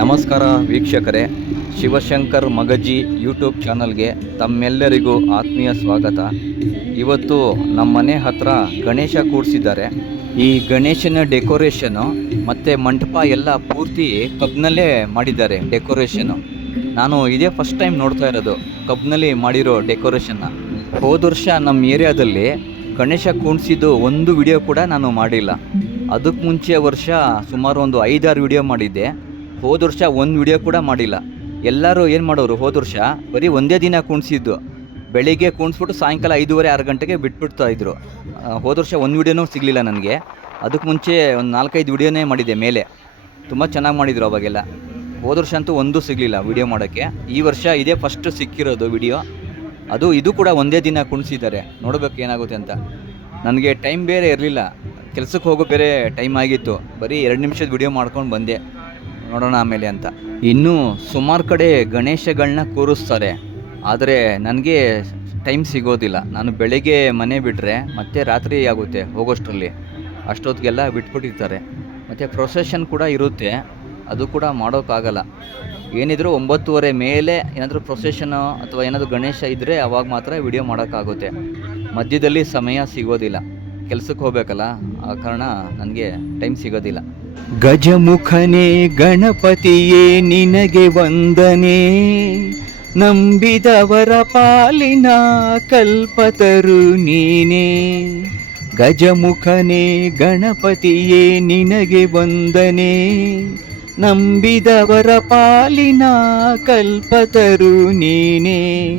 ನಮಸ್ಕಾರ ವೀಕ್ಷಕರೇ, ಶಿವಶಂಕರ್ ಮಗಜಿ ಯೂಟ್ಯೂಬ್ ಚಾನಲ್ಗೆ ತಮ್ಮೆಲ್ಲರಿಗೂ ಆತ್ಮೀಯ ಸ್ವಾಗತ. ಇವತ್ತು ನಮ್ಮ ಮನೆ ಹತ್ರ ಗಣೇಶ ಕೂಡಿಸಿದ್ದಾರೆ ಈ ಗಣೇಶನ ಡೆಕೋರೇಷನು ಮತ್ತು ಮಂಟಪ ಎಲ್ಲ ಪೂರ್ತಿ ಕಬ್ನಲ್ಲೇ ಮಾಡಿದ್ದಾರೆ ಡೆಕೋರೇಷನು. ನಾನು ಇದೇ ಫಸ್ಟ್ ಟೈಮ್ ನೋಡ್ತಾ ಇರೋದು ಕಬ್ನಲ್ಲಿ ಮಾಡಿರೋ ಡೆಕೋರೇಷನ್ನ. ಹೋದ ವರ್ಷ ನಮ್ಮ ಏರಿಯಾದಲ್ಲಿ ಗಣೇಶ ಕೂಣಿಸಿದ್ದು ಒಂದು ವಿಡಿಯೋ ಕೂಡ ನಾನು ಮಾಡಿಲ್ಲ. ಅದಕ್ಕೆ ಮುಂಚೆ ವರ್ಷ ಸುಮಾರು ಒಂದು ಐದಾರು ವಿಡಿಯೋ ಮಾಡಿದ್ದೆ. ಹೋದ ವರ್ಷ ಒಂದು ವಿಡಿಯೋ ಕೂಡ ಮಾಡಿಲ್ಲ. ಎಲ್ಲರೂ ಏನು ಮಾಡೋರು, ಹೋದ ವರ್ಷ ಬರೀ ಒಂದೇ ದಿನ ಕುಣಿಸಿದ್ದು. ಬೆಳಿಗ್ಗೆ ಕುಣಿಸ್ಬಿಟ್ಟು ಸಾಯಂಕಾಲ ಐದೂವರೆ, ಆರು ಗಂಟೆಗೆ ಬಿಟ್ಬಿಡ್ತಾ ಇದ್ರು. ಹೋದ ವರ್ಷ ಒಂದು ವಿಡಿಯೋನೂ ಸಿಗಲಿಲ್ಲ ನನಗೆ. ಅದಕ್ಕೆ ಮುಂಚೆ ಒಂದು ನಾಲ್ಕೈದು ವಿಡಿಯೋನೇ ಮಾಡಿದೆ ಮೇಲೆ. ತುಂಬ ಚೆನ್ನಾಗಿ ಮಾಡಿದರು ಅವಾಗೆಲ್ಲ. ಹೋದ ವರ್ಷ ಅಂತೂ ಒಂದೂ ಸಿಗಲಿಲ್ಲ ವಿಡಿಯೋ ಮಾಡೋಕ್ಕೆ. ಈ ವರ್ಷ ಇದೇ ಫಸ್ಟ್ ಸಿಕ್ಕಿರೋದು ವಿಡಿಯೋ ಅದು ಇದು ಕೂಡ ಒಂದೇ ದಿನ ಕುಣಿಸಿದ್ದಾರೆ. ನೋಡಬೇಕು ಏನಾಗುತ್ತೆ ಅಂತ. ನನಗೆ ಟೈಮ್ ಬೇರೆ ಇರಲಿಲ್ಲ. ಕೆಲಸಕ್ಕೆ ಹೋಗೋ ಬೇರೆ ಟೈಮ್ ಆಗಿತ್ತು. ಬರೀ ಎರಡು ನಿಮಿಷದ ವಿಡಿಯೋ ಮಾಡ್ಕೊಂಡು ಬಂದೆ. ನೋಡೋಣ ಆಮೇಲೆ ಅಂತ. ಇನ್ನೂ ಸುಮಾರು ಕಡೆ ಗಣೇಶಗಳನ್ನ ಕೂರಿಸ್ತಾರೆ. ಆದರೆ ನನಗೆ ಟೈಮ್ ಸಿಗೋದಿಲ್ಲ. ನಾನು ಬೆಳಗ್ಗೆ ಮನೆ ಬಿಟ್ಟರೆ ಮತ್ತೆ ರಾತ್ರಿ ಆಗುತ್ತೆ ಹೋಗೋಷ್ಟರಲ್ಲಿ. ಅಷ್ಟೊತ್ತಿಗೆಲ್ಲ ಬಿಟ್ಬಿಟ್ಟಿರ್ತಾರೆ. ಮತ್ತು ಪ್ರೊಸೆಷನ್ ಕೂಡ ಇರುತ್ತೆ. ಅದು ಕೂಡ ಮಾಡೋಕ್ಕಾಗಲ್ಲ. ಏನಿದ್ರು ಒಂಬತ್ತುವರೆ ಮೇಲೆ ಏನಾದರೂ ಪ್ರೊಸೆಷನು ಅಥವಾ ಏನಾದರೂ ಗಣೇಶ ಇದ್ದರೆ ಅವಾಗ ಮಾತ್ರ ವಿಡಿಯೋ ಮಾಡೋಕ್ಕಾಗುತ್ತೆ. ಮಧ್ಯದಲ್ಲಿ ಸಮಯ ಸಿಗೋದಿಲ್ಲ. ಕೆಲ್ಸಕ್ಕೆ ಹೋಗ್ಬೇಕಲ್ಲ, ಆ ಕಾರಣ ನನಗೆ ಟೈಮ್ ಸಿಗೋದಿಲ್ಲ. ಗಜಮುಖನೇ, ಗಣಪತಿಯೇ, ನಿನಗೆ ವಂದನೆ. ನಂಬಿದವರ ಪಾಲಿನ ಕಲ್ಪತರು ನೀನೇ. ಗಜಮುಖನೇ, ಗಣಪತಿಯೇ, ನಿನಗೆ ವಂದನೆ. ನಂಬಿದವರ ಪಾಲಿನ ಕಲ್ಪತರು ನೀನೇ.